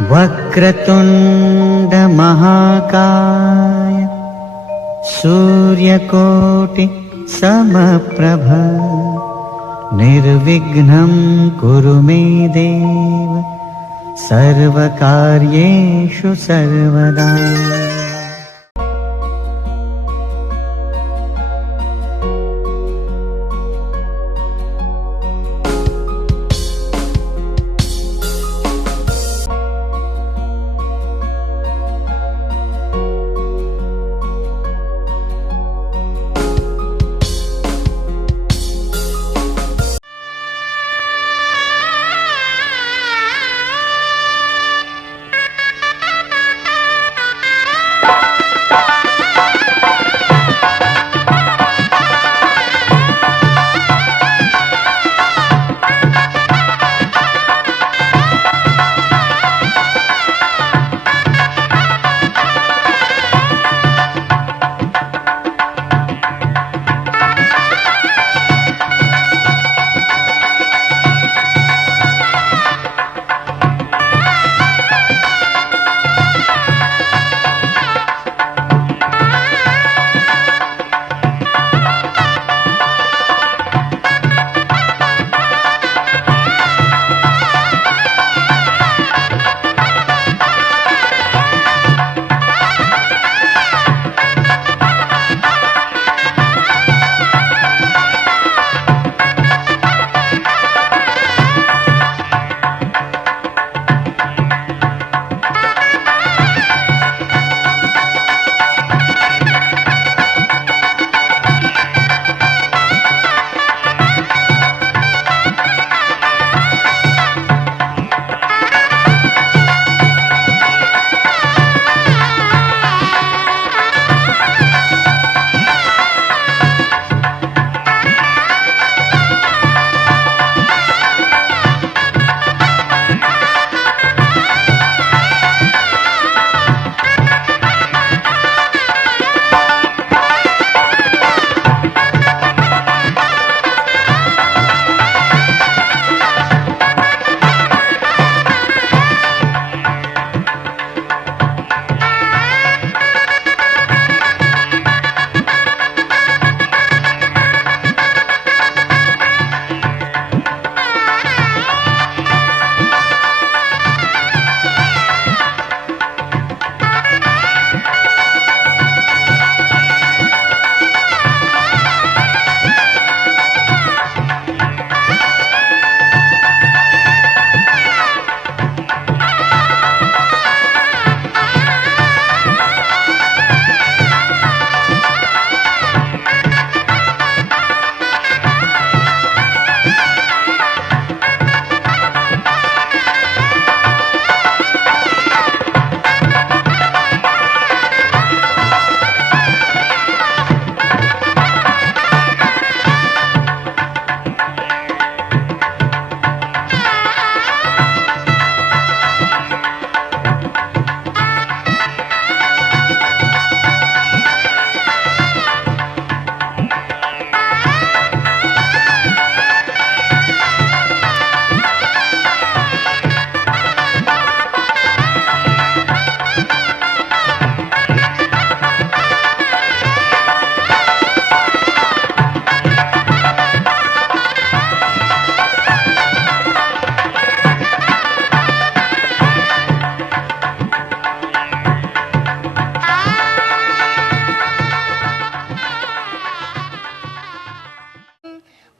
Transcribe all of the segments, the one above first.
वक्रतुंड महाकाय सूर्यकोटि समप्रभ निर्विघ्नं कुरु मे देव सर्वकार्येषु सर्वदा।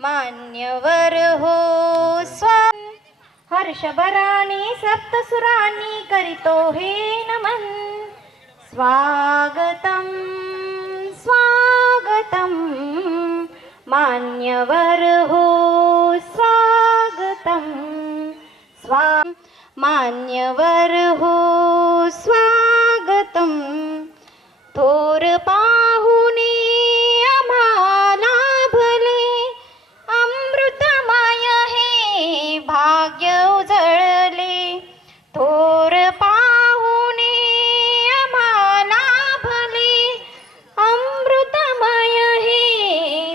मान्यवर हो हर्षभराने सप्तसुरांनी करीतो हे नमन। स्वागतम स्वागतम मान्यवर हो स्वागतम मान्यवर हो स्वागतम। थोर पाहुणे आम्हाला भले अमृतमय हे भाग्य उजळले। थोर पाहुणे आम्हाला भले अमृतमय हे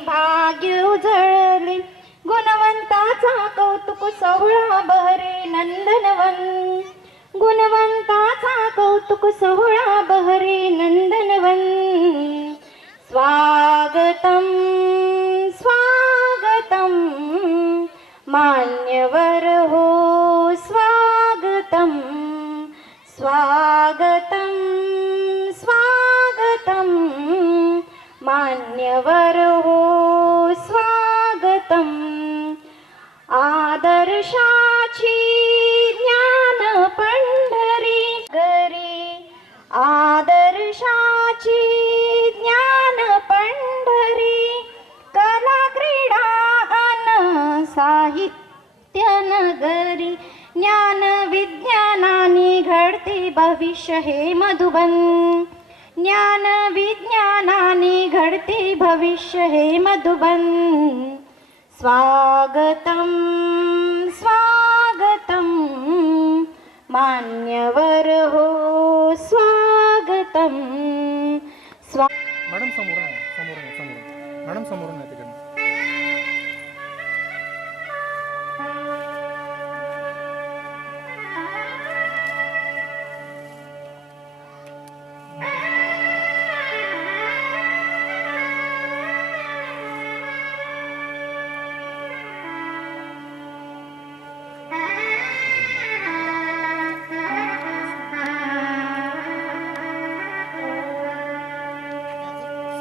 भाग्य उजळले। गुणवंताचा कौतुक सोहळा बहरे नंदनवन गुणवंताचा कौतुक सोहळा बहरे नंदनवन. स्वागतम स्वागतम मान्यवर हो स्वागतम. स्वागतम स्वागतम मान्यवर हो स्वागतम. आदर्शाची ज्ञान पंढरी गरी. आदर्शाची ज्ञान पंढरी. कला क्रीडा अन साहित्य नगरी. ज्ञान विज्ञानाने घडते भविष्य हे मधुबन. ज्ञान विज्ञानाने घडते भविष्य हे मधुबन. स्वागतम स्वागतम मान्यवर हो स्वागतम. मॅडम समोरून आहे, समोरून आहे, समोरून. मॅडम समोरून आहे तिकडनं.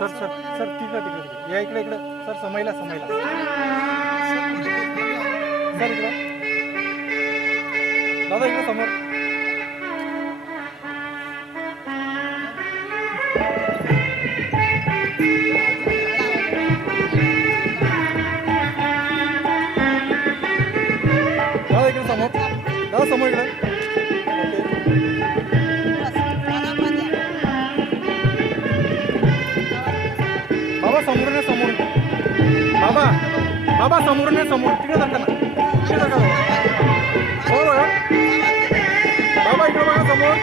सर सर सर तिकडे तिकडे तिकडे या इकडे इकडे सर समयला समयला सर इकडे दादा इकडे समोर. दादा इकडे समोर. दादा समोर इकडे. बाबा समोरून आहे, समोर. बाबा बाबा समोरून आहे, समोर. तिकडे जाता ना, तिकडे जाता. समोर बघा बाबा, इकडे बघा समोर.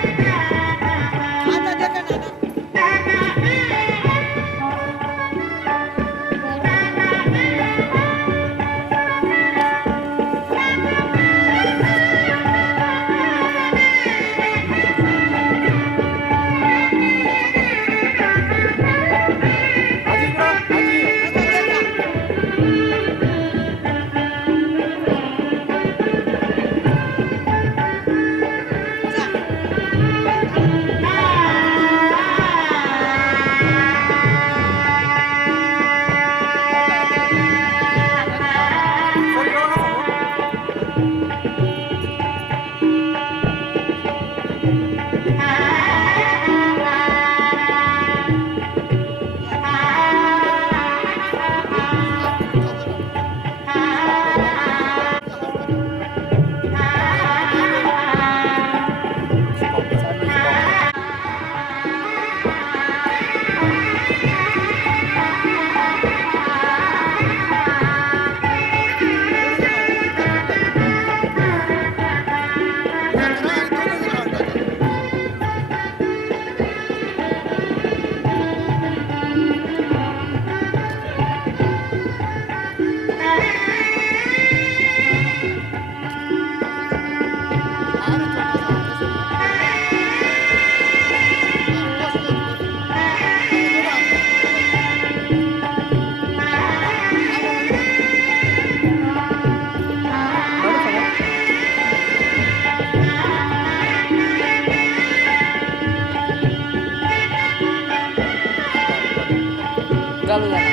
चालू झाला.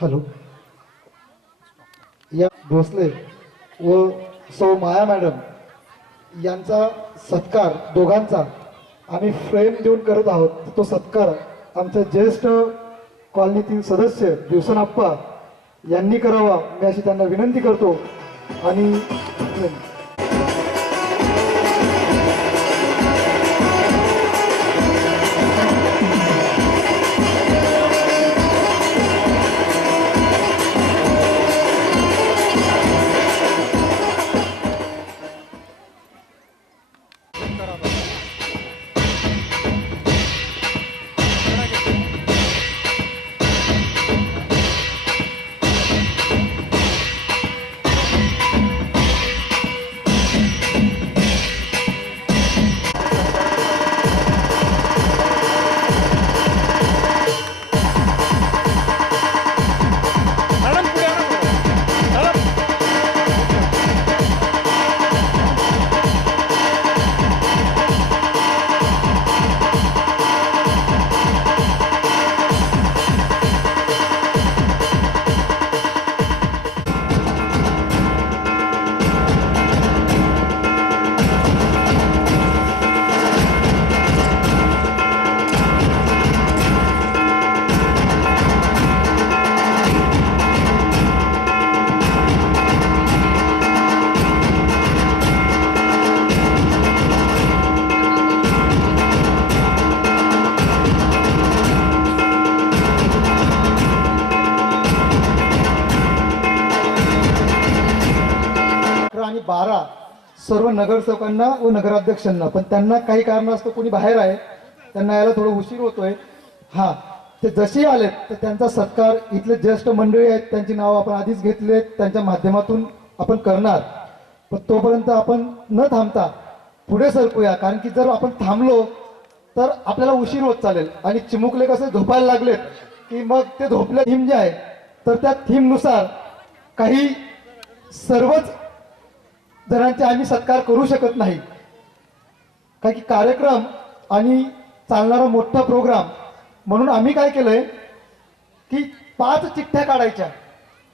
हॅलो. या भोसले व सौ माया मॅडम यांचा सत्कार दोघांचा आम्ही फ्रेम देऊन करत आहोत. तो सत्कार आमचे ज्येष्ठ कॉलनीतील सदस्य दिवसनप्पा यांनी करावा मी अशी त्यांना विनंती करतो. आणि मॅडम पुढे या ना. मॅडम आणि 12 सर्व नगरसेवकांना व नगराध्यक्षांना, पण त्यांना काही कारणास्तव कोणी बाहेर आहे, त्यांना यायला थोडं उशीर होतोय. हां, ते जसे आलेत तर त्यांचा सत्कार इथले ज्येष्ठ मंडळी आहेत त्यांची नावं आपण आधीच घेतलेत, त्यांच्या माध्यमातून आपण करणार. पण तोपर्यंत आपण न थांबता पुढे सरकूया, कारण की जर आपण थांबलो तर आपल्याला उशीर होत चालेल. आणि चिमुकले कसे झोपायला लागलेत की मग ते झोपले थीम जे आहे तर त्या थीमनुसार काही सर्वच जणांचे आम्ही सत्कार करू शकत नाही, कारण की कार्यक्रम आणि चालणारा मोठा प्रोग्राम म्हणून आम्ही काय केलंय की 5 चिठ्ठ्या काढायच्या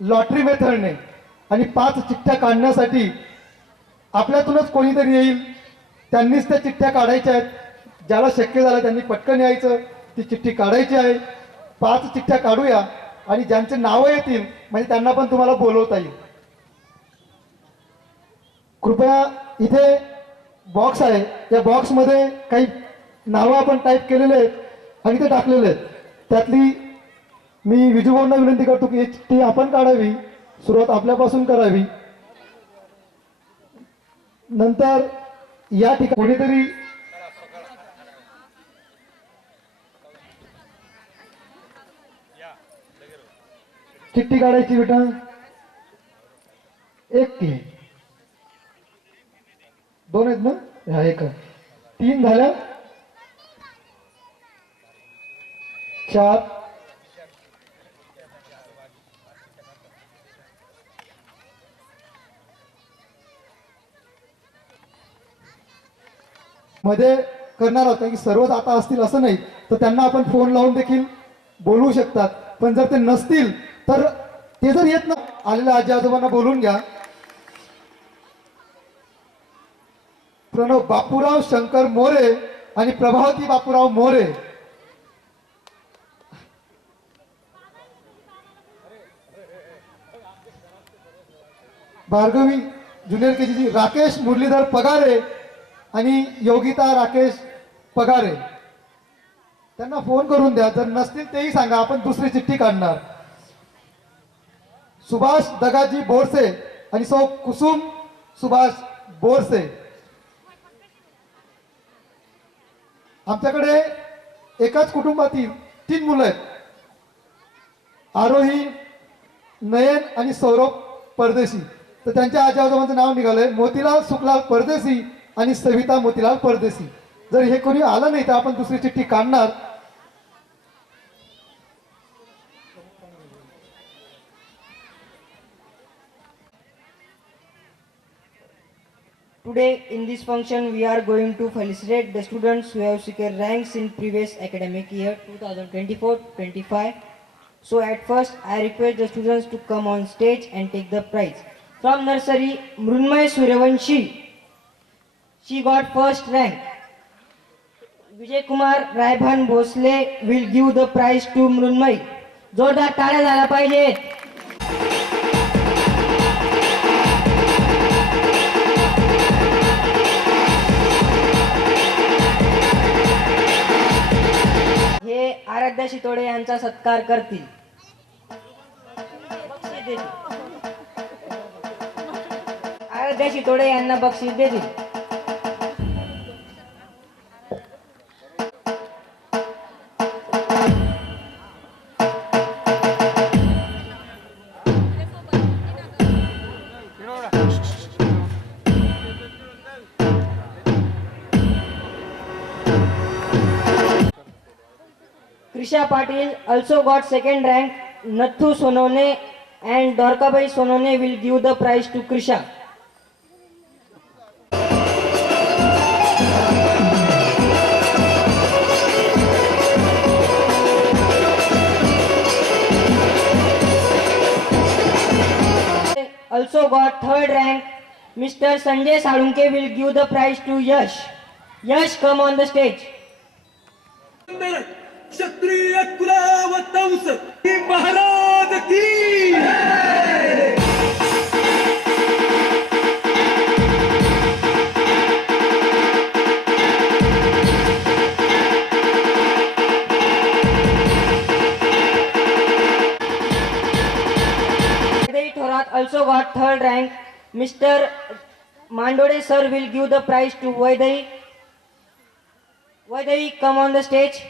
लॉटरी मेथडने. आणि 5 चिठ्ठ्या काढण्यासाठी आपल्यातूनच कोणीतरी येईल, त्यांनीच त्या चिठ्ठ्या काढायच्या आहेत. ज्याला शक्य झालं त्यांनी पटकन यायचं, ती चिठ्ठी काढायची आहे. 5 चिठ्ठ्या काढूया आणि ज्यांचे नावं येतील म्हणजे त्यांना पण तुम्हाला बोलवता येईल. कृपया इथे बॉक्स आहे, त्या बॉक्समध्ये काही नावं आपण टाईप केलेले आहेत आणि ते टाकलेले आहेत. त्यातली मी विजूभाऊंना विनंती करतो की एक चिठ्ठी आपण काढावी, सुरुवात आपल्यापासून करावी. नंतर या ठिकाणी कोणीतरी चिठ्ठी काढायची बेटा. एक की 2 आहेत ना? हा, एक 3 झाल्या, 4 मध्ये करणार आहोत की सर्वच आता असतील असं नाही, तर त्यांना आपण फोन लावून देखील बोलवू शकतात. पण जर ते नसतील तर ते जर येत ना, आलेल्या आजी आजोबांना बोलून घ्या. प्रणव बापूराव शंकर मोरे आणि प्रभावती बापूराव मोरे. भार्गवी ज्युनियर केजीची राकेश मुरलीधर पगारे आणि योगिता राकेश पगारे. त्यांना फोन करून द्या, जर नसतील तेही सांगा, आपण दुसरी चिठ्ठी काढणार. सुभाष दगाजी बोरसे आणि सौ कुसुम सुभाष बोरसे. आमच्याकडे एकाच कुटुंबातील 3 मुलं आहेत, आरोही, नयन आणि सौरभ परदेशी. तर त्यांच्या आजी आजोबांचं नाव निघालंय मोतीलाल सुखलाल परदेशी आणि सविता मोतीलाल परदेशी. जर हे कोणी आलं नाही तर आपण दुसरी चिठ्ठी काढणार. Today in this function we are going to felicitate the students who have secured ranks in previous academic year 2024-25. So at first I request the students to come on stage and take the prize. From nursery, Mrunmay Suryavanshi. She got first rank. Vijay Kumar Raibhan Bhosle will give the prize to Mrunmay. जोरदार टाळ्या झाल्या पाहिजेत. हे आराध्या शितोडे यांचा सत्कार करतील. बक्षीस देतील. आराध्या शितोडे यांना बक्षीस देतील. Krisha Patil also got second rank. Nathu Sonone and Dorkabai Sonone will give the prize to Krisha. Also got third rank. Mr. Sanjay Salunke will give the prize to Yash. Yash, come on the stage. क्षत्रिय कुलावतंस की महाराज की Vaidehi Thorat also got third rank. Mr. Mandode sir will give the prize to Vaidehi. Vaidehi, come on the stage.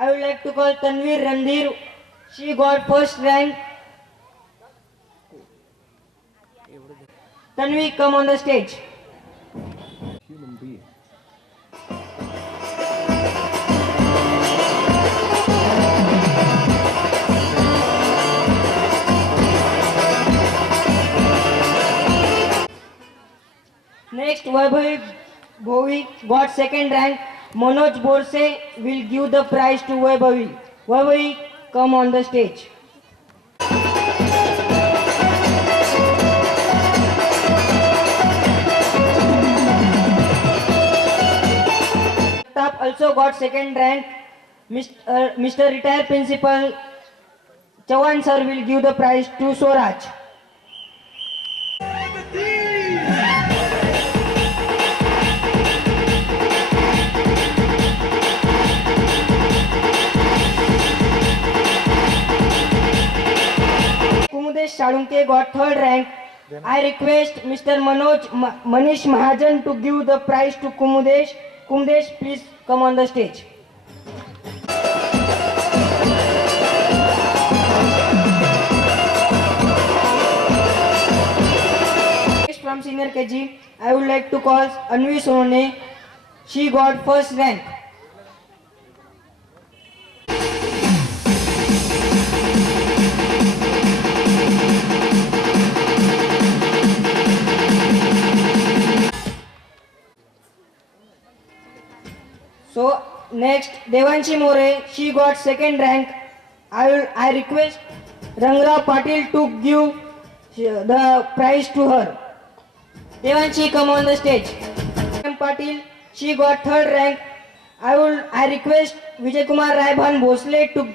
I would like to call Tanvir Randhir. She got first rank. Tanvi, come on the stage. Next, Vaibhavi Bhovi got second rank. Manoj Borse will give the prize to Vaibhavi. Vaibhavi, come on the stage. Tap also got second rank. Mr. Retired Principal Chavan sir will give the prize to Swaraj. Kumudesh Salunke got third rank. I request Mr. Manish Mahajan to give the prize to Kumudesh. Kumudesh, please come on the stage. Next from senior KG, I would like to call Anvi Sonone. She got first rank. So next Devanshi More, she got second rank. I request Rangra Patil to give the prize to her. Devanshi, come on the stage. Patil, she got third rank. I request Vijay Kumar Raibhan Bhosle to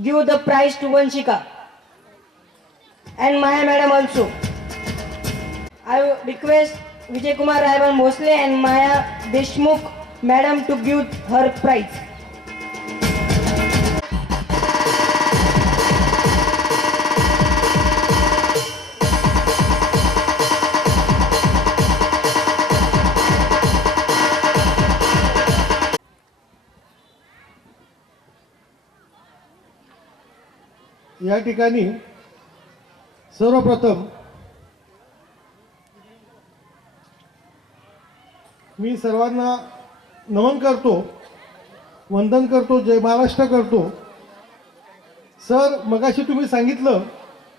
give the prize to Vanshika. And Maya Madam also. I request Vijay Kumar Raibhan Bhosle and Maya Deshmukh Madam to give her prize. या ठिकाणी सर्वप्रथम मी सर्वांना नमन करतो, वंदन करतो, जय महाराष्ट्र करतो. Sir, मगाशी तुम्ही सांगितलं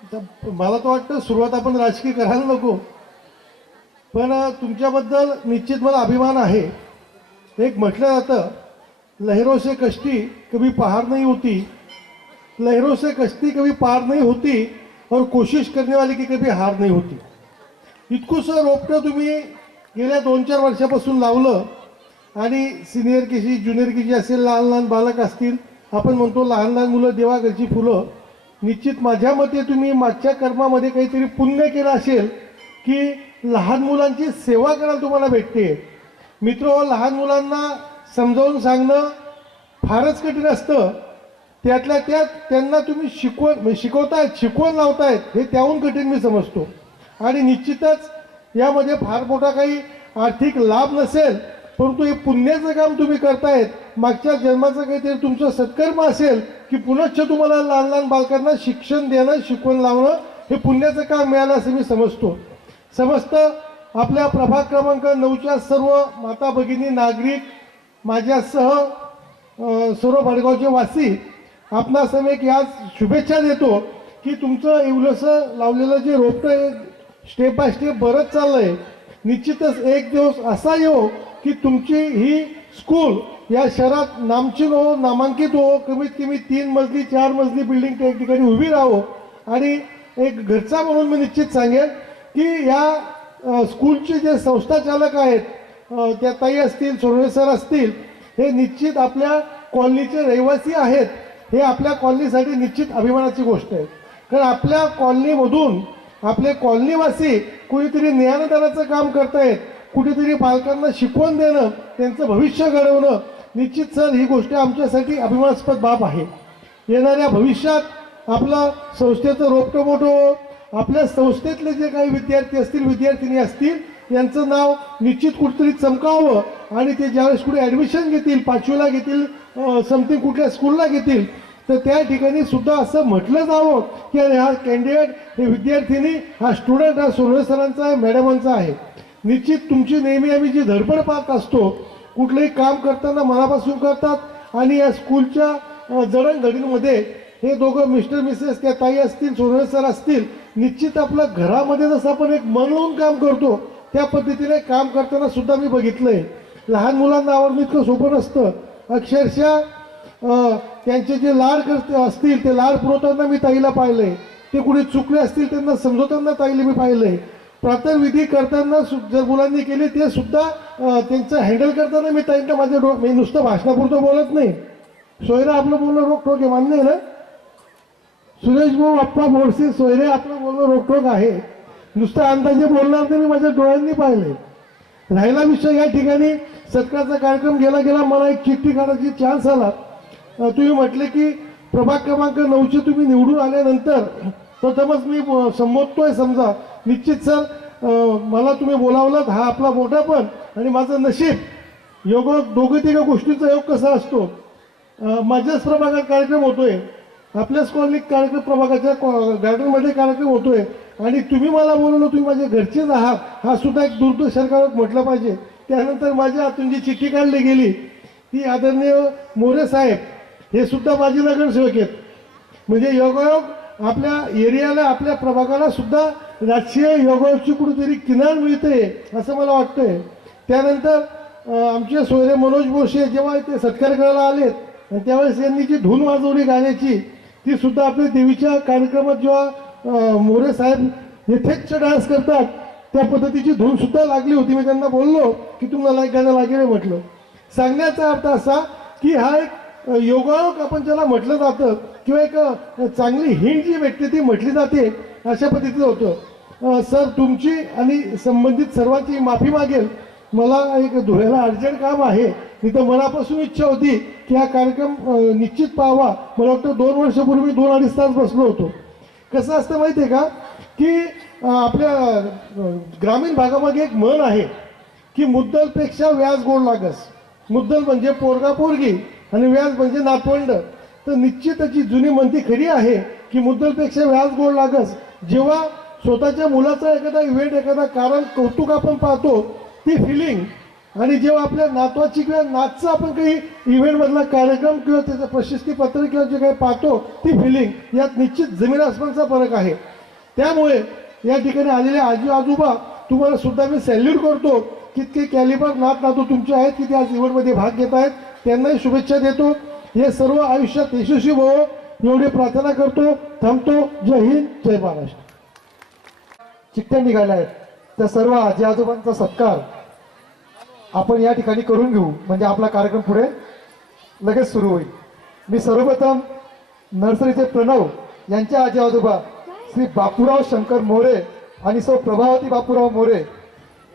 तर मला तर वाटतं सुरुवात आपण राजकीय करायला नको, पण तुमच्याबद्दल निश्चित मला अभिमान आहे. एक म्हटलं जातं, लहरों से कश्ती कभी पहाड़ नहीं होती, लहरों से कश्ती कभी पार नहीं होती और कोशिश करने वाले की कभी हार नहीं होती. इतकुसं रोपटं तुम्ही गेल्या 2-4 वर्षापासून लावलं आणि senior K G junior K जी असेल, लहान लहान बालक असतील, आपण म्हणतो लहान लहान मुलं देवाघरची फुलं. निश्चित माझ्या मते तुम्ही मागच्या कर्मामध्ये काहीतरी पुण्य केलं असेल की लहान मुलांची सेवा करायला तुम्हाला भेटते. मित्र, लहान मुलांना समजावून सांगणं फारच कठीण असतं. त्यातल्या त्यात त्यांना तुम्ही शिकवण लावतायत, हे त्याहून कठीण मी समजतो. आणि निश्चितच यामध्ये फार मोठा काही आर्थिक लाभ नसेल, परंतु हे पुण्याचं काम तुम्ही करतायत. मागच्या जन्माचं काहीतरी तुमचं सत्कर्म असेल की पुनश्च तुम्हाला लहान लहान बालकांना शिक्षण देणं, शिकवण लावणं, हे पुण्याचं काम मिळालं असं मी समजतो. समस्त आपल्या प्रभाग क्रमांक 9च्या सर्व माता भगिनी, नागरिक, माझ्यासह सर्व भडगावचे वासी आपणास एक या शुभेच्छा देतो की तुमचं एवढंसं लावलेलं जे रोपटं स्टेप बाय स्टेप बरंच चाललंय. निश्चितच एक दिवस असा येऊ की तुमची ही स्कूल या शहरात नामचीन हो, नामांकित हो, कमीत कमी 3 मजली 4 मजली बिल्डिंग त्या ठिकाणी उभी राहो. आणि एक घरचा म्हणून मी निश्चित सांगेन की या स्कूलचे जे संस्थाचालक आहेत, त्या ताई असतील, सोनवणे सर असतील, हे निश्चित आपल्या कॉलनीचे रहिवासी आहेत. हे आपल्या कॉलनीसाठी निश्चित अभिमानाची गोष्ट आहे. कारण आपल्या कॉलनीमधून आपले कॉलनीवासी कुणीतरी ज्ञानदानाचं काम करतायत, कुठेतरी बालकांना शिकवण देणं, त्यांचं भविष्य घडवणं, निश्चित सर ही गोष्ट आमच्यासाठी अभिमानास्पद बाब आहे. येणाऱ्या भविष्यात आपलं संस्थेचं रोपटं मोठं, आपल्या संस्थेतले जे काही विद्यार्थी असतील, विद्यार्थिनी असतील, यांचं नाव निश्चित कुठेतरी चमकावं आणि ते ज्यावेळेस कुठे ॲडमिशन घेतील, 5वीला घेतील, समथिंग कुठल्या स्कूलला घेतील, तर त्या ठिकाणी सुद्धा असं म्हटलं जावं की अरे हा कॅन्डिडेट, हे विद्यार्थिनी, हा स्टुडंट, हा सोनवणे सरांचा आहे, मॅडमांचा आहे. निश्चित तुमची नेहमी आम्ही जी धडपड पाहत असतो, कुठलंही काम करताना मनापासून करतात. आणि या स्कूलच्या जडणघडणीमध्ये हे दोघं मिस्टर मिसेस, त्या ताई असतील, सोनवणे सर असतील, निश्चित आपलं घरामध्ये जसं आपण एक मन लावून काम करतो त्या पद्धतीने काम करताना सुद्धा मी बघितलंय. लहान मुलांना आवडणं इतकं सोपं नसतं. अक्षरशः त्यांचे जे लाड करते असतील, ते लाड पुरवताना मी ताईला पाहिलंय. ते कुठे चुकले असतील त्यांना समजवताना ताईला मी पाहिलंय. प्रातर्विधी करताना जर मुलांनी केले ते सुद्धा त्यांचं हँडल करताना मी ताईंना माझ्या मी नुसतं भाषणापुरतं बोलत नाही. सोयरे आपलं बोलणं रोखोक आहे, मान्य आहे ना? सुरेश भाऊ अप्पा बोरसे सोयरे आपलं बोलणं रोखोक आहे. नुसतं अंदाजे बोलणार नाही, मी माझ्या डोळ्यांनी पाहिले. राहिला विषय, या ठिकाणी सत्काराचा कार्यक्रम गेला मला एक चिठ्ठी काढायची चान्स आला. तुम्ही म्हटले की प्रभाग क्रमांक 9चे तुम्ही निवडून आल्यानंतर प्रथमच मी संबोधतोय समजा. निश्चित सर, मला तुम्ही बोलावलात, हा आपला मोठापण आणि माझं नशीब. योग दोघं तिघं गोष्टीचा योग कसा असतो. माझ्याच प्रभागात कार्यक्रम होतोय, आपल्याच कॉलनीत कार्यक्रम, प्रभागाच्या गार्डनमध्ये कार्यक्रम होतोय आणि तुम्ही मला बोलवलं, तुम्ही माझे घरचेच आहात, हा सुद्धा एक दूरदर्शनकारक म्हटलं पाहिजे. त्यानंतर माझ्या हातून जी चिठ्ठी काढली गेली ती आदरणीय मोरे साहेब, हे सुद्धा माझे नगरसेवक आहेत. म्हणजे योगायोग आपल्या एरियाला, आपल्या प्रभागाला सुद्धा राजकीय योगायोगची कुठेतरी किनार मिळते असं मला वाटतंय. त्यानंतर आमचे सोयरे मनोज बोरसे जेव्हा ते सत्कार करायला आलेत आणि त्यावेळेस यांनी जी धून वाजवली गाण्याची, ती सुद्धा आपल्या देवीच्या कार्यक्रमात जेव्हा मोरे साहेब यथेच्छ डान्स करतात त्या पद्धतीची धून सुद्धा लागली होती. मी त्यांना बोललो की तुम्हाला एक गाणं लागेल म्हटलं. सांगण्याचा अर्थ असा की हा एक योगायोग आपण ज्याला म्हटलं जातं किंवा एक चांगली हिंट जी भेटते ती म्हटली जाते, अशा पद्धतीचं होतं. सर, तुमची आणि संबंधित सर्वांची माफी मागेल. मला एक धुळ्याला अर्जंट काम आहे, मी तर मनापासून इच्छा होती की हा कार्यक्रम निश्चित पाहावा. मला वाटतं 2 वर्षापूर्वी 2-2.5 तास बसलो होतो. कसं असतं माहिती आहे का की आपल्या ग्रामीण भागामध्ये एक म्हण आहे की मुद्दलपेक्षा व्याज गोड लागस. मुद्दल म्हणजे पोरगा पोरगी आणि व्याज म्हणजे नातवंड. तर निश्चित त्याची जुनी म्हणती खरी आहे की मुद्दलपेक्षा व्याज गोड लागस. जेव्हा स्वतःच्या मुलाचा एखादा इव्हेंट, एखादा कारण, कौतुक आपण पाहतो, ती फिलिंग, आणि जेव्हा आपल्या नातवाची किंवा नातचा आपण काही इव्हेंटमधला कार्यक्रम किंवा त्याचं प्रशस्तीपत्र किंवा जे काही पाहतो ती फिलिंग, यात निश्चित जमीन आसमानचा फरक आहे. त्यामुळे या ठिकाणी आलेले आजी आजोबा तुम्हाला सुद्धा मी सॅल्यूट करतो. कितके कॅलिबर नात नातू तुमचे आहेत की ते आज निवडमध्ये भाग घेत आहेत, त्यांनाही शुभेच्छा देतो. हे सर्व आयुष्यात यशस्वी व्हावं एवढी प्रार्थना करतो. थांबतो. जय हिंद, जय महाराष्ट्र. चिठ्ठ्या निघाल्या आहेत, त्या सर्व आजी आजोबांचा सत्कार आपण या ठिकाणी करून घेऊ, म्हणजे आपला कार्यक्रम पुढे लगेच सुरू होईल. मी सर्वप्रथम नर्सरीचे प्रणव यांचे आजी आजोबा श्री बापूराव शंकर मोरे आणि सौ प्रभावती बापूराव मोरे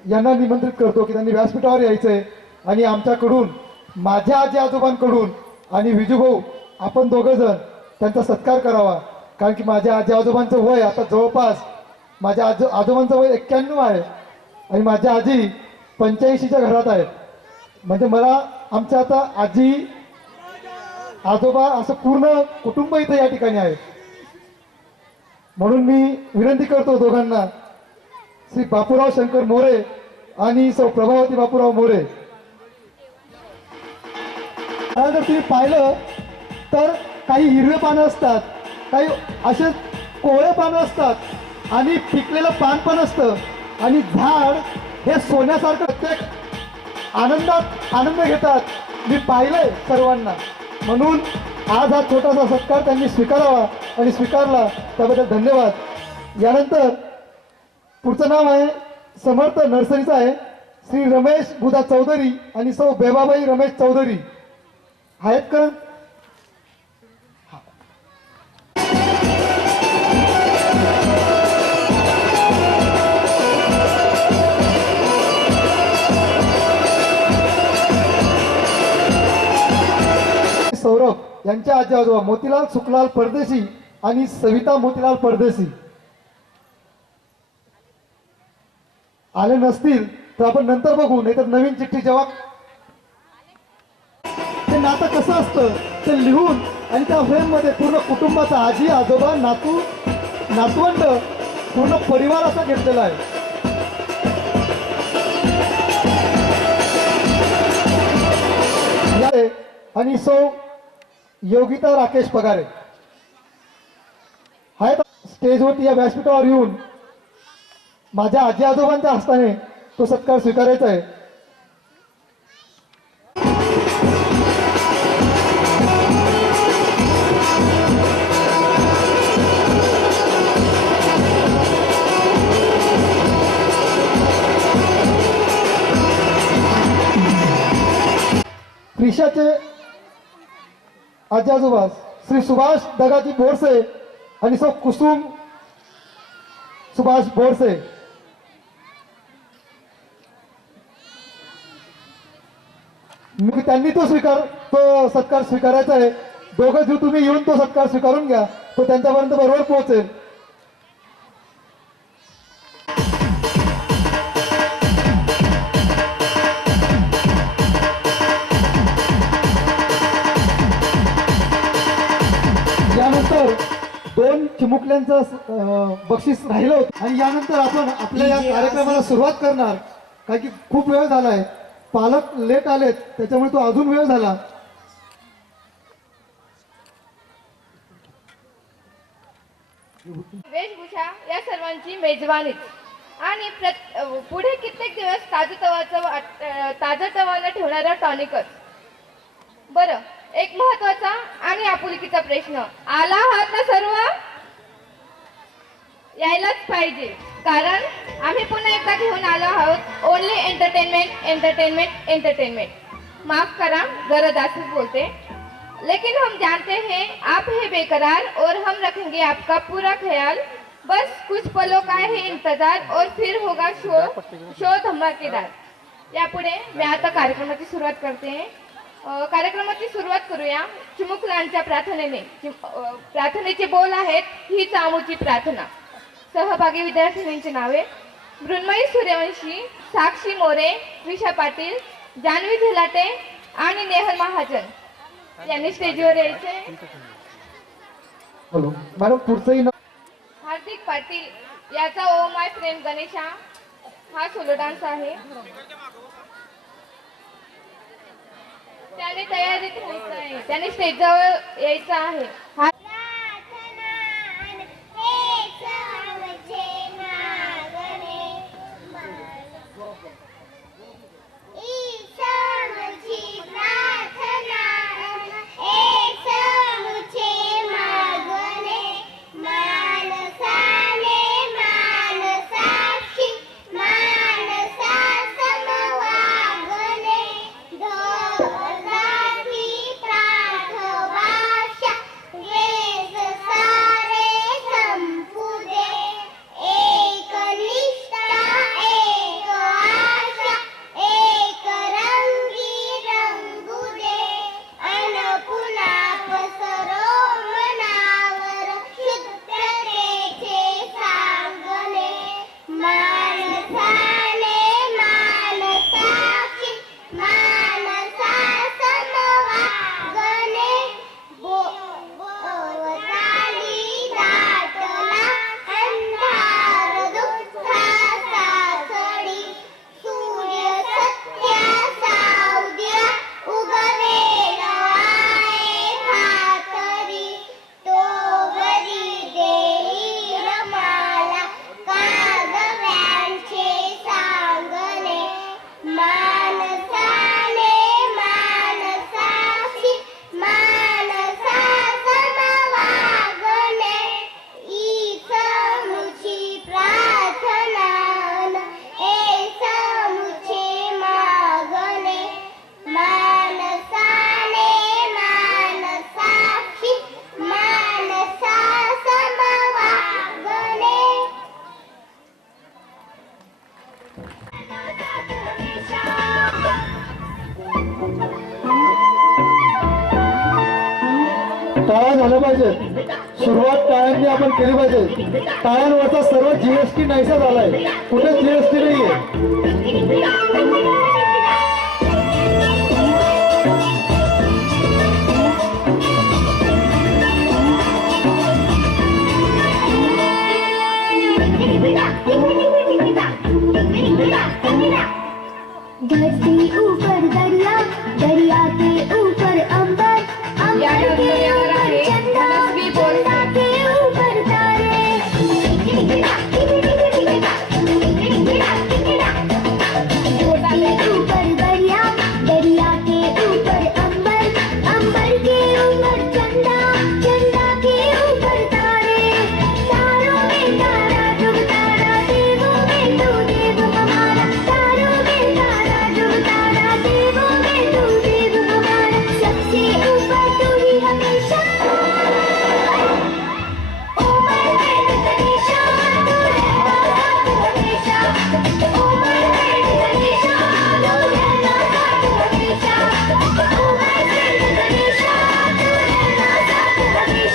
यांना निमंत्रित करतो की त्यांनी व्यासपीठावर यायचंय आणि आमच्याकडून, माझ्या आजी आजोबांकडून आणि विजूभाऊ आपण दोघं जण त्यांचा सत्कार करावा. कारण की माझ्या आजी आजोबांचं वय आता जवळपास, माझ्या आजोबांचं वय 91 आहे आणि माझ्या आजी 85च्या घरात आहेत. म्हणजे मला आमच्या आता आजी आजोबा असं पूर्ण कुटुंब इथं या ठिकाणी आहे. म्हणून मी विनंती करतो दोघांना, श्री बापूराव शंकर मोरे आणि सौ प्रभावती बापूराव मोरे. जर तुम्ही पाहिलं तर काही हिरवे पानं असतात, काही असे कोवळे पानं असतात आणि पिकलेलं पान पण असतं आणि झाड हे सोन्यासारखं प्रत्येक आनंदात आनंद घेतात. मी पाहिलंय सर्वांना. म्हणून आज हा छोटासा सत्कार त्यांनी स्वीकारावा आणि स्वीकारला त्याबद्दल धन्यवाद. यानंतर पुढचं नाव आहे समर्थ नर्सरीचं आहे श्री रमेश बुधा चौधरी आणि सौ बेबाबाई रमेश चौधरी आहेत का? सौरभ यांच्या आजी आजोबा मोतीलाल सुखलाल परदेशी आणि सविता मोतीलाल परदेशी आले नसतील तर आपण नंतर बघू, नाहीतर नवीन चिठ्ठी जेव्हा ते नातं कसं असतं ते लिहून आणि त्या फ्रेम मध्ये पूर्ण कुटुंबाचा आजी आजोबा नातू नातवंड पूर्ण परिवार असा घेतलेला आहे. आणि सौ योगिता राकेश पगारे आहेत स्टेजवरती या व्यासपीठावर येऊन माझ्या आजी आजोबांच्या हस्ताने तो सत्कार स्वीकारायचा आहे. त्रिशाचे आजी आजोबा श्री सुभाष दगाजी बोरसे आणि सौ कुसुम सुभाष बोरसे. मी त्यांनी तो सत्कार स्वीकारायचा आहे. दोघं जीव तुम्ही येऊन तो सत्कार स्वीकारून घ्या, तो त्यांच्यापर्यंत बरोबर पोहोचेल. यानंतर 2 चिमुकल्यांचं बक्षीस राहिलं होतं आणि यानंतर आपण आपल्या या कार्यक्रमाला सुरुवात करणार. कारण की खूप वेळ झालाय, पालक लेट आलेत त्याच्यामुळे तो अजून वेळ झाला. वेशभूषा या सर्वांची मेजवानीच आणि पुढे कित्येक दिवस ताजतवानं ठेवणारा टॉनिकच. बरं, एक महत्वाचा आणि आपुलकीचा प्रश्न. आला आहात ना सर्व? यायलाच पाहिजे, कारण आम्ही पुन्हा एकदा घेऊन आलो आहोत ओनली एंटरटेनमेंट एंटरटेनमेंट एंटरटेनमेंट. माफ करा, जरा जास्तच बोलते, लेकिन हम जानते हैं आप है बेकरार और हम रखेंगे आपका पूरा ख्याल. बस कुछ पलों का है इंतजार और फिर होगा शो धमाकेदार. यापुढे मी आता कार्यक्रमाची सुरुवात करते. कार्यक्रमाची सुरुवात करूया चिमुकल्यांच्या प्रार्थनेने. प्रार्थनेचे बोल आहेत, ही चामूची प्रार्थना. सहभागी विद्यार्थिनींची नावे मृण्मयी सूर्यवंशी, साक्षी मोरे, त्रिशा पाटील, जान्हवी झलाटे आणि नेहल महाजन यांनी स्टेजवर यायचे. हॅलो मॅडम, पुढचंही हार्दिक पाटील याचा ओ माय फ्रेंड गणेशा हा सोलो डान्स आहे. त्याने तयारीत राहायचं आहे, त्याने स्टेजवर यायचं आहे. टाळ्या झाल्या पाहिजेत. सुरुवात टाळ्यांनी आपण केली पाहिजे. टाळ्यांवरचा सर्व जीएसटी नाहीसा झालाय. कुठे जीएसटी नाहीये. धरती ऊपर दरिया, दरिया के ऊपर अंबर, अंबर के ऊपर चंदा, चंदा के ऊपर तारे। धरती ऊपर दरिया, दरिया के ऊपर अंबर, अंबर के ऊपर चंदा, चंदा के ऊपर तारे। तारों में तारा ध्रुव तारा, देवों में तू देव हमारा। तारों में तारा ध्रुव तारा, देवों में तू देव हमारा। सबसे ऊपर तू ही हमेशा, ऊपर है गणेशा, तू रहना साथ हमेशा। ऊपर है गणेशा, तू रहना साथ हमेशा। ऊपर है गणेशा, तू रहना साथ हमेशा।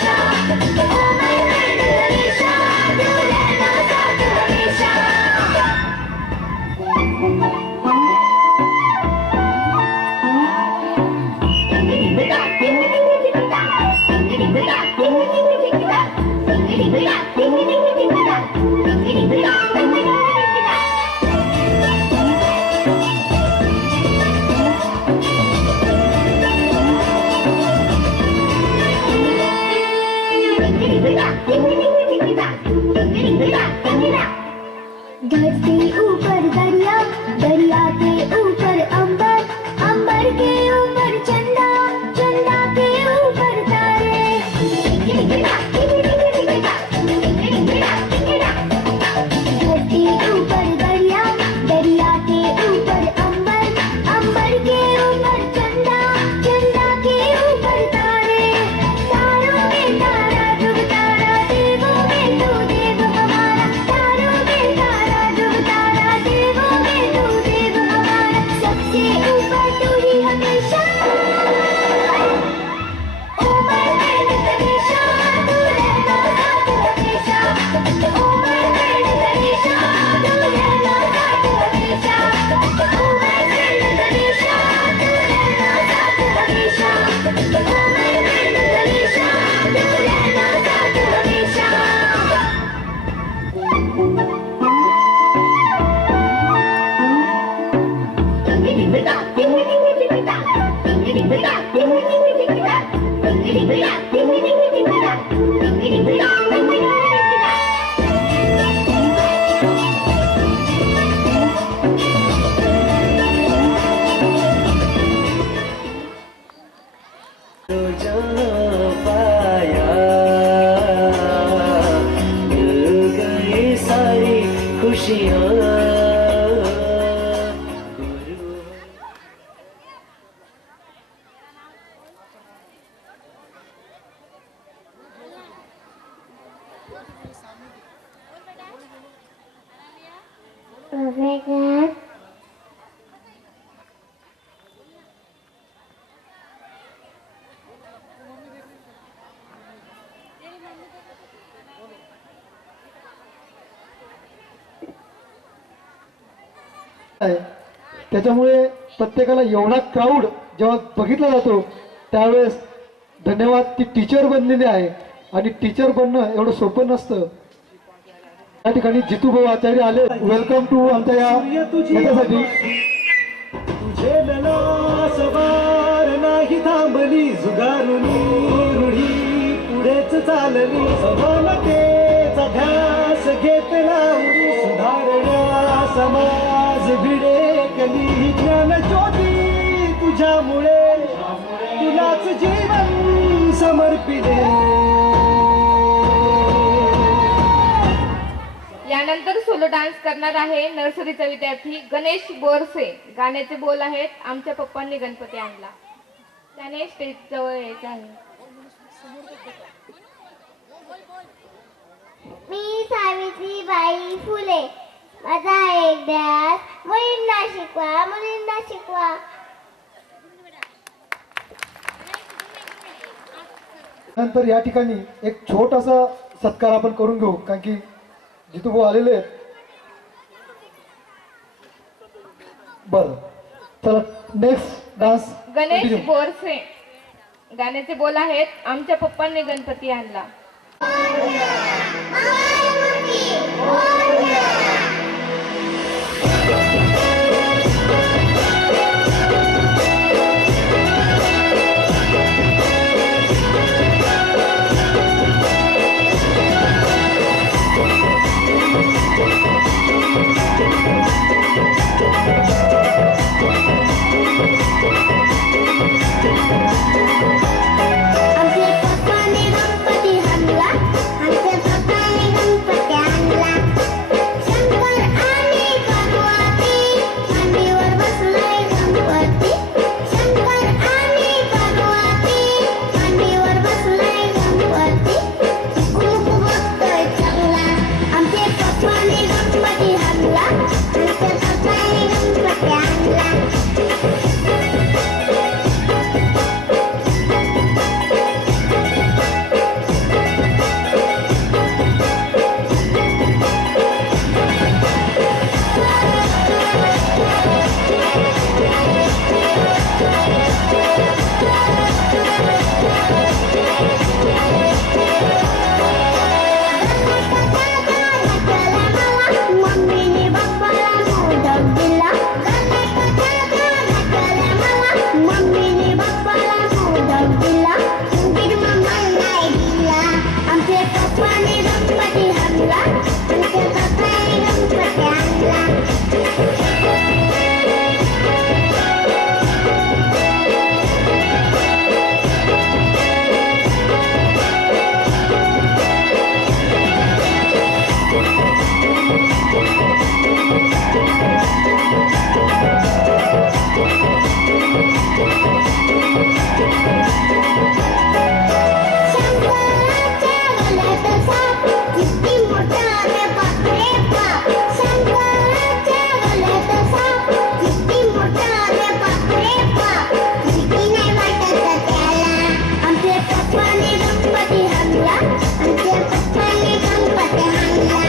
ऊपर है गणेशा, तू रहना साथ हमेशा। धरती ऊपर दरिया, दरिया के ऊपर अंबर, अंबर के ऊपर चंदा, चंदा के ऊपर तारे। धरती ऊपर दरिया, दरिया के ऊपर अंबर, अंबर के ऊपर चंदा, चंदा के ऊपर तारे। तारों में तारा ध्रुव तारा, देवों में तू देव हमारा। तारों में तारा ध्रुव तारा, देवों में तू देव हमारा। सबसे ऊपर तू ही हमेशा, ऊपर है गणेशा, तू रहना साथ हमेशा। ऊपर है गणेशा, तू रहना साथ हमेशा। ऊपर है गणेशा, तू रहना साथ हमेशा। ऊपर है गणेशा, तू रहना साथ हमेशा। आहे. त्याच्यामुळे प्रत्येकाला एवढा क्राऊड जेव्हा बघितला जातो त्यावेळेस धन्यवाद. ती टीचर बनलेली आहे आणि टीचर बनणं एवढं सोपं नसतं. या ठिकाणी जितूभाऊ आचार्य आले. वेलकम टू आमच्या याच्यासाठी. तुझे लला सवार नाही थांबली, जुगारुनी रूढी पुढेच चालली. समानतेचा ध्यास घेतला उडी, सुधारण्या समाज भिडेकली. ज्ञान ज्योती तुझ्यामुळे, तुलाच जीवन समर्पिले. यानंतर सोलो डान्स करणार आहे नर्सरीचा विद्यार्थी गणेश बोरसे. गाण्याचे बोल आहेत आमच्या पप्पांनी गणपती आणला. त्याने स्टेज जवळ यायचं आहे. मी सावित्रीबाई फुले माझा एक ध्यास मुलींना शिकवा, मुलींना शिकवा. नंतर या ठिकाणी एक छोटासा सत्कार आपण करून घेऊ, कारण की जितू भाऊ आलेले आहेत. बरं, चला नेक्स्ट डान्स गणेश बोरसे. गाण्याचे बोल आहेत आमच्या पप्पांनी गणपती आणला. आमचे पप्पाने गणपती आणला, आमच्या पप्पाने गणपती आणला. शंकर आणि पार्वती मांडीवर बसलाय गणपती. शंकर आणि पार्वती मांडीवर बसलाय गणपती. खूप बघतोय चांगला, आमचे पप्पाने गणपती आणला, आमच्या पप्पाने गणपती आणला. मम्मीने बाप्पाला मोदक दिला. मम्मीने बाप्पाला मोदक दिला. मम्मा नाही दिला. आमचे पप्पाने गणपती आणला, आमच्या पप्पाने गणपती आणला. शंकराच्या गळ्यात साप, किती मोठा रे बाप रे बाप. शंकराच्या गळ्यात साप, किती मोठा रे बाप रे बाप. भीती नाही वाटत त्याला. आमचे पप्पाने गणपती आणला, आमच्या पप्पाने गणपती आणला.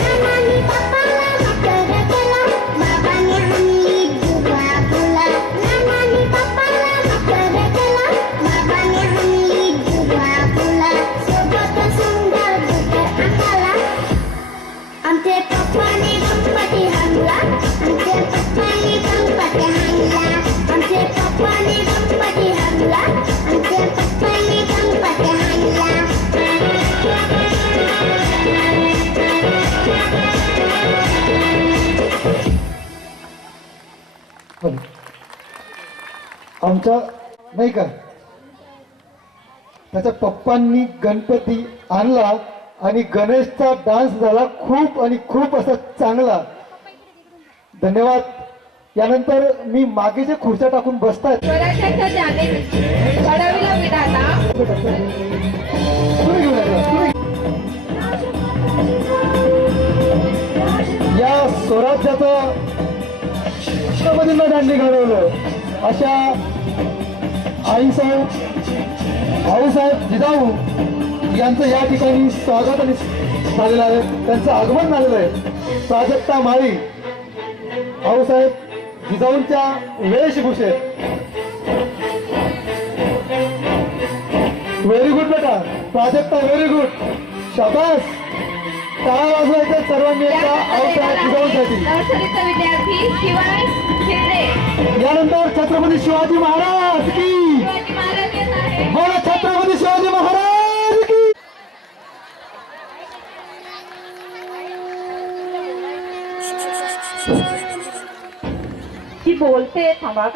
नानांनी पप्पाला म्हातारं केलं, बाबांनी हाणली जुवा फुला. नानांनी पप्पाला म्हातारं केलं, बाबांनी हाणली जुवा फुला. सोबत सुंदर बुटर अंगाला, आमचे पप्पाने गणपती आणला, आमचे पप्पाने गणपती आणला. आमचे पप्पाने गणपती आणला, आमचे पप्पाने गणपती आणला. बोला. आमच्या नाही का त्याच्या पप्पांनी गणपती आणला आणि गणेशचा डान्स झाला खूप आणि खूप असा चांगला. धन्यवाद. यानंतर मी मागे जे खुर्च्या टाकून बसतायत स्वराज्याच्या जाने घडविला विधाता. पुढे घेऊन या, पुढे. या स्वराज्याचं राष्ट्रपतींना दांडी घडवलं अशा आईसाहेब भाऊसाहेब जिजाऊ यांचं या ठिकाणी स्वागत आणि झालेलं आहे. त्यांचं आगमन झालेलं आहे. प्राजक्ता माळी भाऊसाहेब जिजाऊंच्या वेशभूषेत. व्हेरी गुड बेटा, प्राजक्ता व्हेरी गुड, शाबास. टाळा वाजवायचं सर्वांनी एकदा आऊसाहेब जिजाऊंसाठी. नर्सरीचा विद्यार्थी शिवाय शिंदे. यानंतर छत्रपती शिवाजी महाराज की. शिवाजी महाराज येत आहे. बोला छत्रपती शिवाजी महाराज की. ती बोलते थांबा.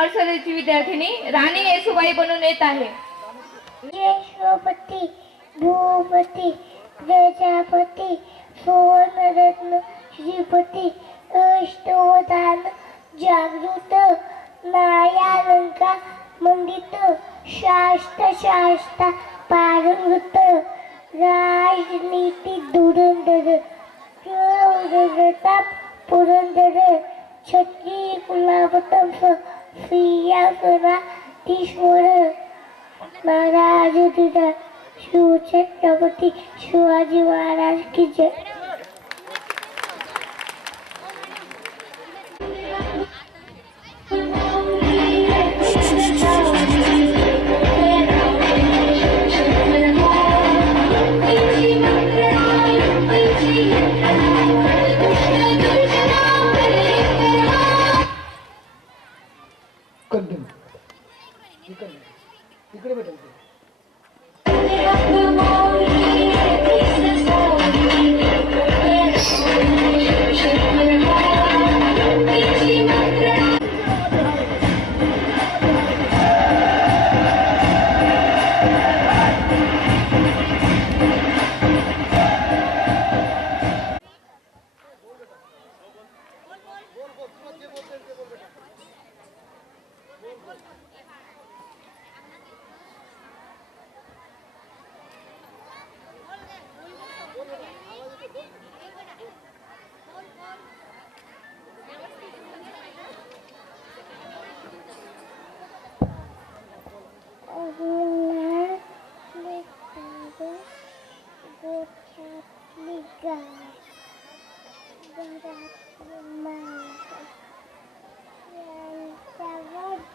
नर्सरीची विद्यार्थिनी राणी येसुबाई बनून येत आहे. यशोपती भूपती प्रजापती सुवर्णरत्न श्रीपती अष्टवधान जागृत नायालंका मंडित शास्त्र पारंगत राजनीती धुरंधर प्रताप पुरंदर छत्री कुलाबतंफ सिंहासनाधीश्वर महाराज शिवछत्रपती शिवाजी महाराज की जय. कंटिन्यू इकडे भेटेल.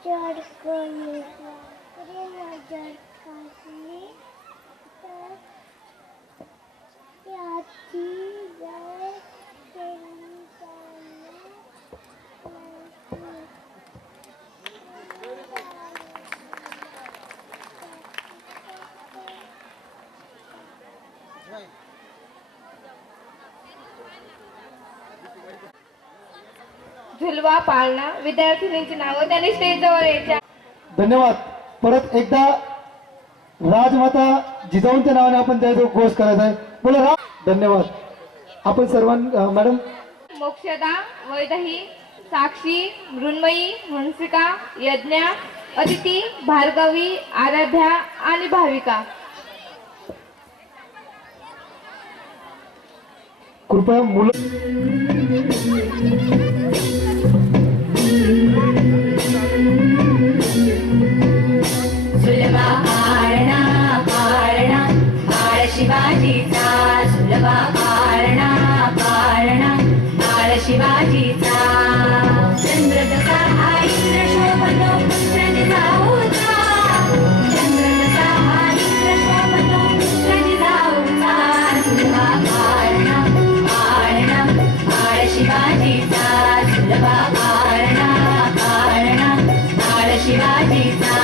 जड कोणी नजर खाली तर याची जय केली झुलवा पाळणा विद्यार्थिनींची नावं त्यांनी स्टेज जवळ यायच्या. धन्यवाद. परत एकदा राजमाता जिजाऊंच्या नावाने आपण त्याचा घोष करायचा आहे. बोला धन्यवाद. आपण सर्वांना मॅडम मोक्षदा वैदही साक्षी मृण्मयी हंसिका यज्ञा अदिती भार्गवी आराध्या आणि भाविका कृपया मुलं सुलभा पाळणा पाळणा बाळ शिवाजीचा सुलभा पाळणा पाळणा बाळ शिवाजीचा चंद्र जसा हा इंद्र शोभतो पुत्र जिजाऊचा चंद्र जसा हा इंद्र शोभतो पुत्र जिजाऊचा सुलभा पाळणा पाळणा बाळ शिवाजीचा सुलभा पाळणा पाळणा बाळ शिवाजीचा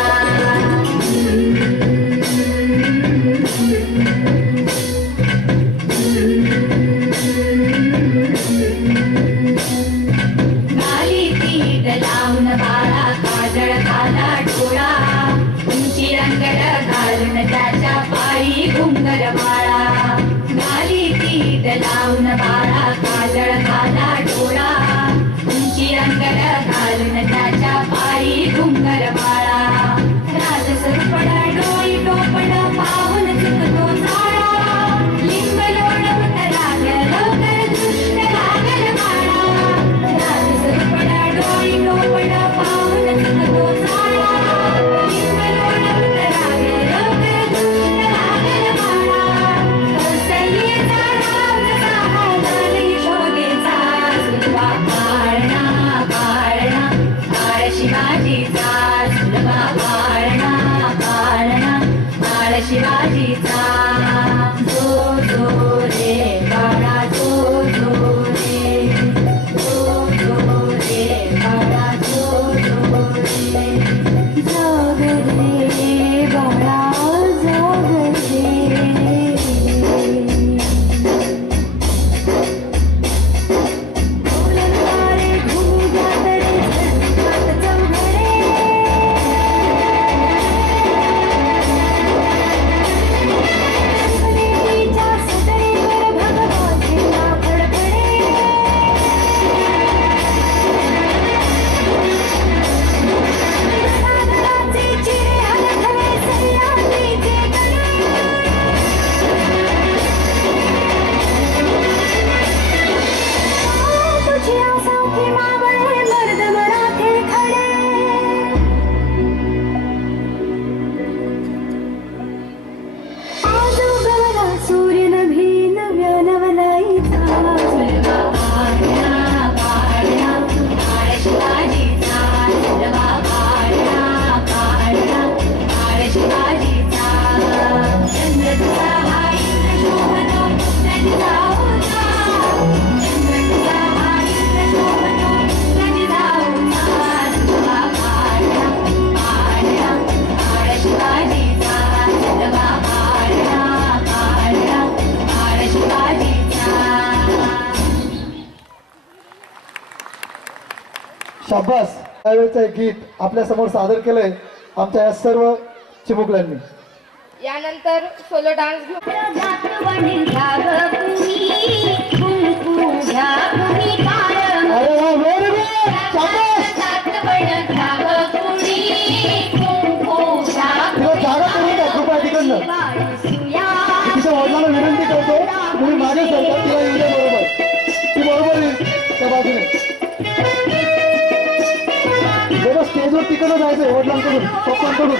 शाबास. त्यावेळेचं एक गीत आपल्या समोर सादर केलंय आमच्या या सर्व चिमुकल्यांनी. यानंतर सोलो डान्स घेऊ. अरे वा, व्हेरी गुड, शाबास. तिला जागा करून द्या कृपया तिकडनं. तिच्या वडिलांना विनंती करतो तुम्ही मागे सरता, तिला येऊ द्या बरोबर. ती बरोबर येईल त्या बाजूने. जेव्हा स्टेजवर तिकडं जायचंय वडिलांकडून पप्पांकडून.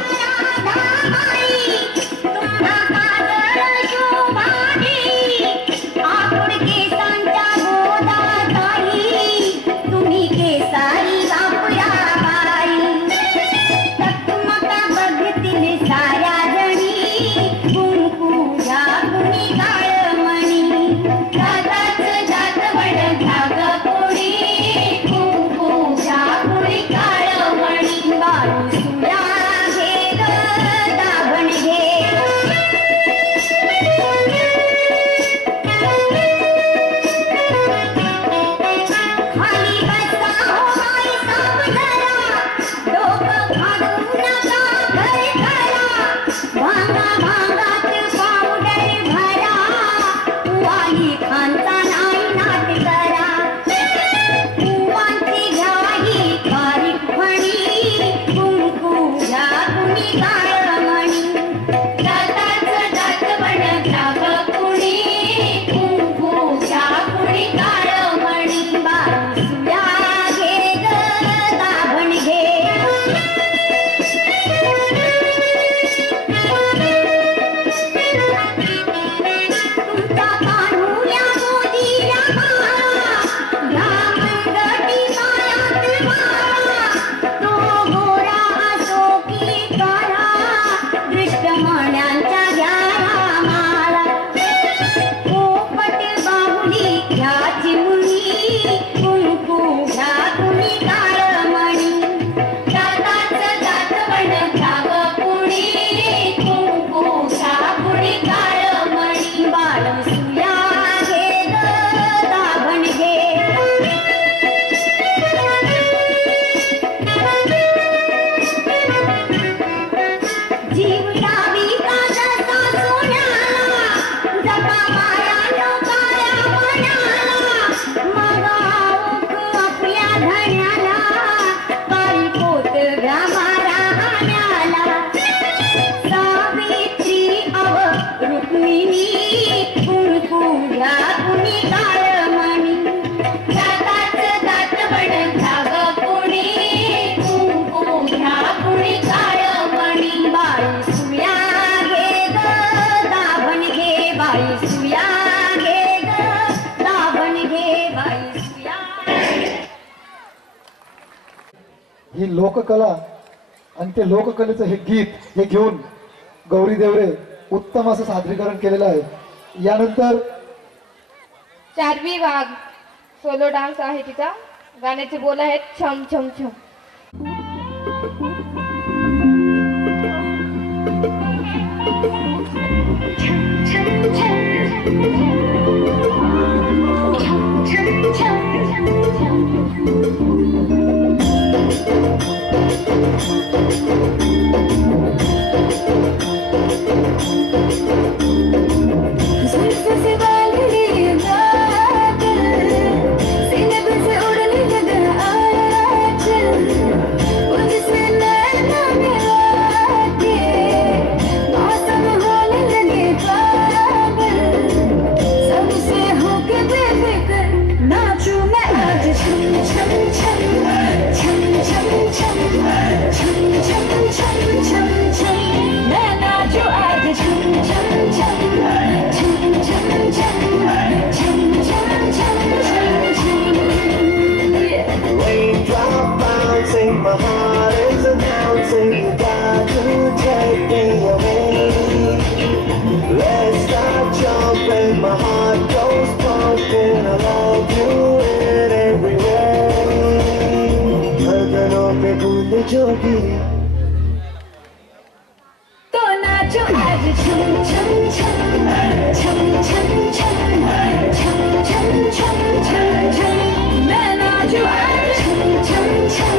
ही लोककला आणि ते लोककलेचं हे गीत हे घेऊन गौरी देवरे उत्तम असं सादरीकरण केलेलं आहे. यानंतर चार्वी वाघ सोलो डान्स आहे तिचा. गाण्याचे बोल आहेत छम छम छम. My heart is announcing you got to take me away. Let's start jumping, my heart goes pumping. I love you in every way. Garganों पे बूंद जोगी तो नाचो आज छम छम छम छम छम छम छम छम छम छम छम मैं नाचो आज छम छम छम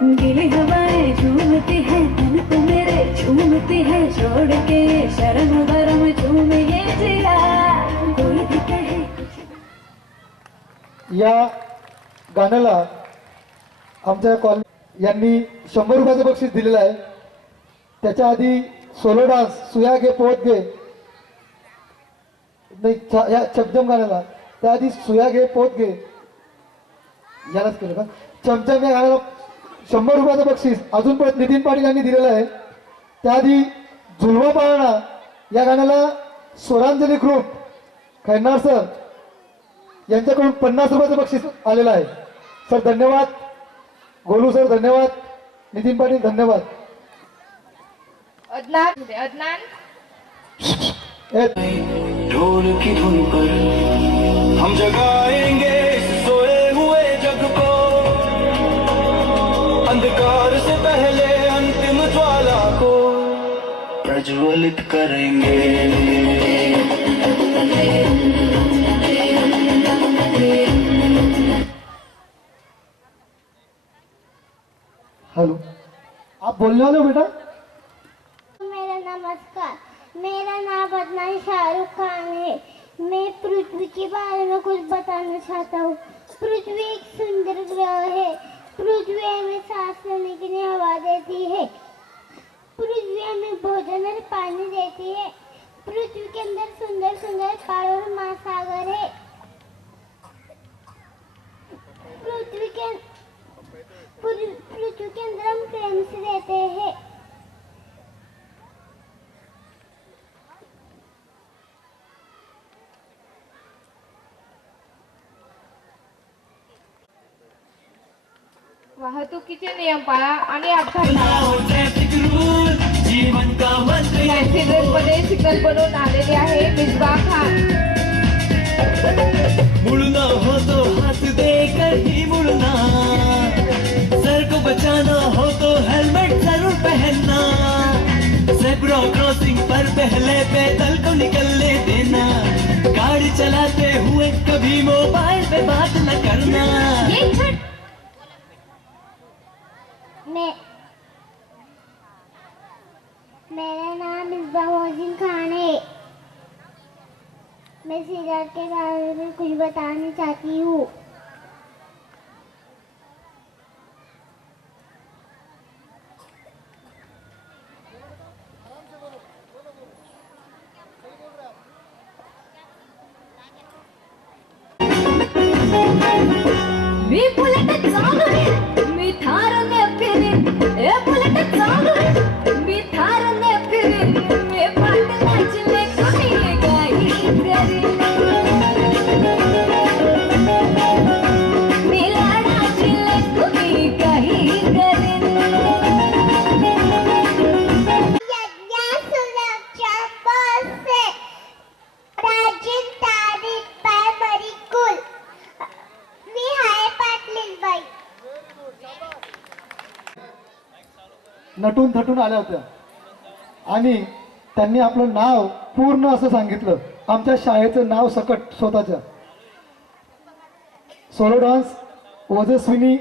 गिली हवाएं झूमती है तन को मेरे झूमती है छोड़ के शर्म गरम झूम ये जिया कोई भी कहे या गाण्याला आमच्या कॉलनी यांनी 100 रुपयाचं बक्षीस दिलेलं आहे. त्याच्या आधी सोलो डान्स सुया घे पोहत घे नाही या चमचम गाण्याला त्याआधी सुया घे पोहत घे यालाच केलं का चमचम या गाण्याला 100 रुपयाचं बक्षीस अजून परत नितीन पाटील यांनी दिलेलं आहे. त्याआधी झुलवा पाळणा या गाण्याला स्वरांजली ग्रुप खैरनार सर यांच्याकडून 50 रुपयाचं बक्षीस आलेलं आहे. सर धन्यवाद. गोलू सर धन्यवाद. नितीन पाटील धन्यवाद. अदनान ढोल की धुन पर हम जगाएंगे सोए हुए जग को अंधकार से पहले अंतिम ज्वाला को प्रज्वलित करेंगे. हेलो आप बोलने वाले हो बेटा? मेरा नमस्कार, मेरा नाम अदनान शाहरुख खान है. मैं पृथ्वी के बारे में कुछ बताना चाहता हूँ. पृथ्वी एक सुंदर ग्रह है. पृथ्वी हमें सांस लेने के लिए हवा देती है. पृथ्वी हमें भोजन और पानी देती है. पृथ्वी के अंदर सुंदर सुंदर पहाड़ और महासागर है. पृथ्वी के अंदर हम प्रेम से रहते हैं. वाहतुकीचे नियम पाळा आणि अपघात फॅन्सी ड्रेसमध्ये चिकन बनवून आलेले आहे मिसबा खान. मुड़ना हो तो हाथ देकर ही मुड़ना, सर को बचाना हो तो हेलमेट जरूर पहनना, ज़ेब्रा क्रॉसिंग पर पहले पैदल को निकलने देना, गाड़ी चलाते हुए कभी मोबाइल पे बात न करना. मेरा नाम मिसबा मोहसिन खान है. मैं सीरियल के बारे में कुछ बताना चाहती हूँ. मी बुलेट चालू मी थारने फिरेन ए बुलेट चालू मी थारने फिरेन मी पाटलाची लेकरी गाई करेन मी लाडाची लेकरी गाई करेन. यज्ञा सुरक्षा बस से प्राचीन तारीख प्रायमरी स्कूल. मी हाय पाटलीन बाई. नटून थटून आल्या होत्या आणि त्यांनी आपलं नाव पूर्ण असं सांगितलं आमच्या शाळेचं नाव सकट स्वतःच्या. Solo dance Ojaswini